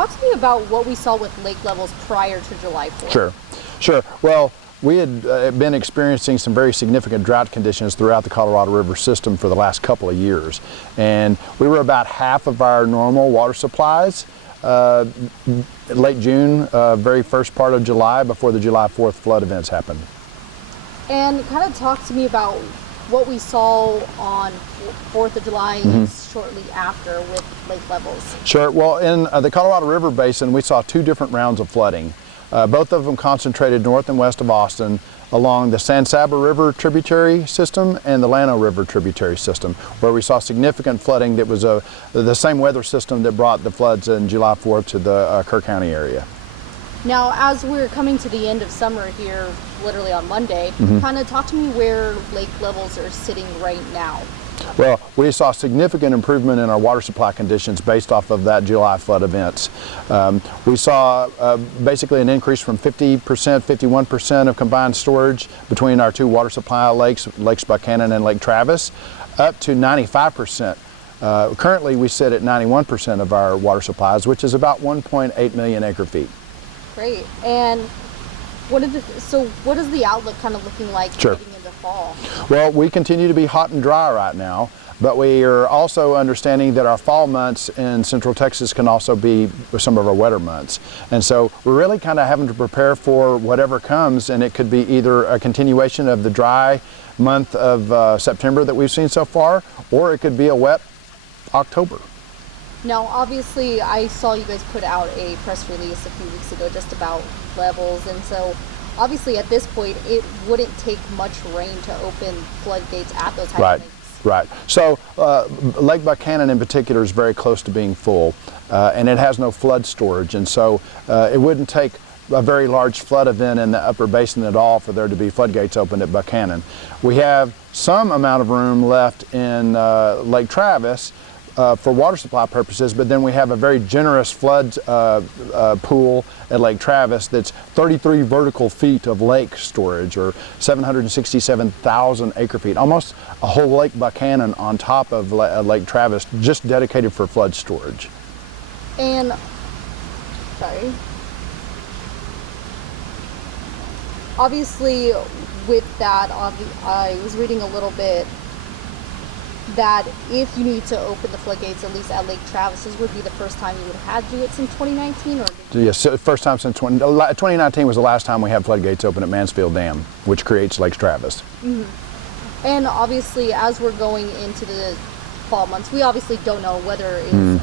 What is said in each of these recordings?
talk to me about what we saw with lake levels prior to July 4th. Sure. Well, we had been experiencing some very significant drought conditions throughout the Colorado River system for the last couple of years. And we were about half of our normal water supplies late June, very first part of July, before the July 4th flood events happened. And kind of talk to me about what we saw on 4th of July and shortly after with lake levels. Sure. Well, in the Colorado River Basin, we saw two different rounds of flooding. Both of them concentrated north and west of Austin along the San Saba River tributary system and the Llano River tributary system, where we saw significant flooding that was the same weather system that brought the floods in July 4th to the Kerr County area. Now, as we're coming to the end of summer here, literally on Monday, kind of talk to me where lake levels are sitting right now. Well, we saw significant improvement in our water supply conditions based off of that July flood events. We saw basically an increase from 50%, 51% of combined storage between our two water supply lakes, Lakes Buchanan and Lake Travis, up to 95%. Currently, we sit at 91% of our water supplies, which is about 1.8 million acre feet. Great. And what is the outlook kind of looking like heading into fall? Well, we continue to be hot and dry right now, but we are also understanding that our fall months in Central Texas can also be some of our wetter months. And so we're really kind of having to prepare for whatever comes, and it could be either a continuation of the dry month of September that we've seen so far, or it could be a wet October. Now, obviously, I saw you guys put out a press release a few weeks ago just about levels, and so obviously at this point it wouldn't take much rain to open floodgates at those high lakes. Right. So Lake Buchanan in particular is very close to being full, and it has no flood storage, and so it wouldn't take a very large flood event in the upper basin at all for there to be floodgates opened at Buchanan. We have some amount of room left in Lake Travis for water supply purposes, but then we have a very generous flood pool at Lake Travis that's 33 vertical feet of lake storage, or 767,000 acre feet, almost a whole Lake Buchanan on top of Lake Travis, just dedicated for flood storage. And, obviously with that, I was reading a little bit that if you need to open the floodgates, at least at Lake Travis, this would be the first time you would have had to do it since 2019? Or yes, first time since 2019 was the last time we had floodgates open at Mansfield Dam, which creates Lake Travis. And obviously, as we're going into the fall months, we obviously don't know. Weather is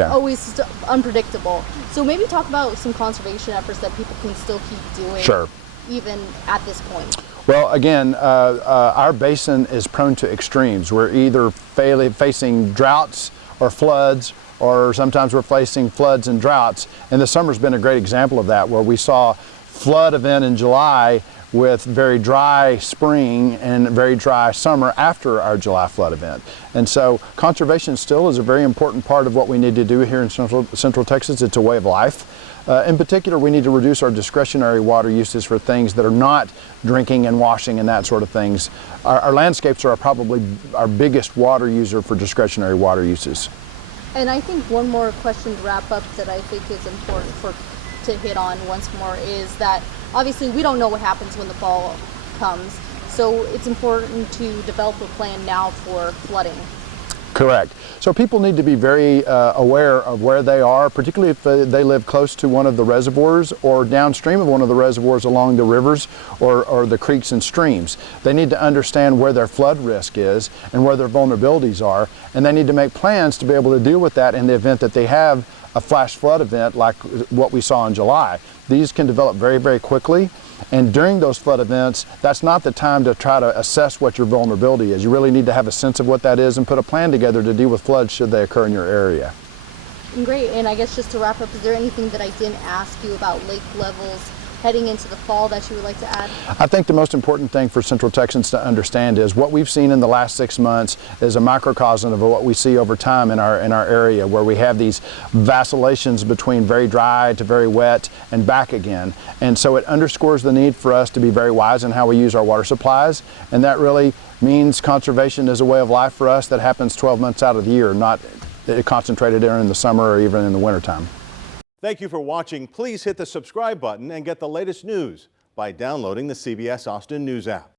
always unpredictable. So maybe talk about some conservation efforts that people can still keep doing, even at this point. Well, again, our basin is prone to extremes. We're either facing droughts or floods, or sometimes we're facing floods and droughts. And the summer's been a great example of that, where we saw flood event in July with very dry spring and very dry summer after our July flood event. And so conservation still is a very important part of what we need to do here in Central Texas. It's a way of life. In particular, we need to reduce our discretionary water uses for things that are not drinking and washing and that sort of things. Our landscapes are probably our biggest water user for discretionary water uses. And I think one more question to wrap up that I think is important to hit on once more is that obviously we don't know what happens when the fall comes, so it's important to develop a plan now for flooding. Correct. So people need to be very aware of where they are, particularly if they live close to one of the reservoirs or downstream of one of the reservoirs along the rivers or the creeks and streams. They need to understand where their flood risk is and where their vulnerabilities are, and they need to make plans to be able to deal with that in the event that they have a flash flood event like what we saw in July. These can develop very, very quickly. And during those flood events, that's not the time to try to assess what your vulnerability is. You really need to have a sense of what that is and put a plan together to deal with floods should they occur in your area. Great, and I guess just to wrap up, is there anything that I didn't ask you about lake levels heading into the fall that you would like to add? I think the most important thing for Central Texans to understand is what we've seen in the last 6 months is a microcosm of what we see over time in our area, where we have these vacillations between very dry to very wet and back again. And so it underscores the need for us to be very wise in how we use our water supplies, and that really means conservation is a way of life for us that happens 12 months out of the year, not concentrated during the summer or even in the wintertime. Thank you for watching. Please hit the subscribe button and get the latest news by downloading the CBS Austin News app.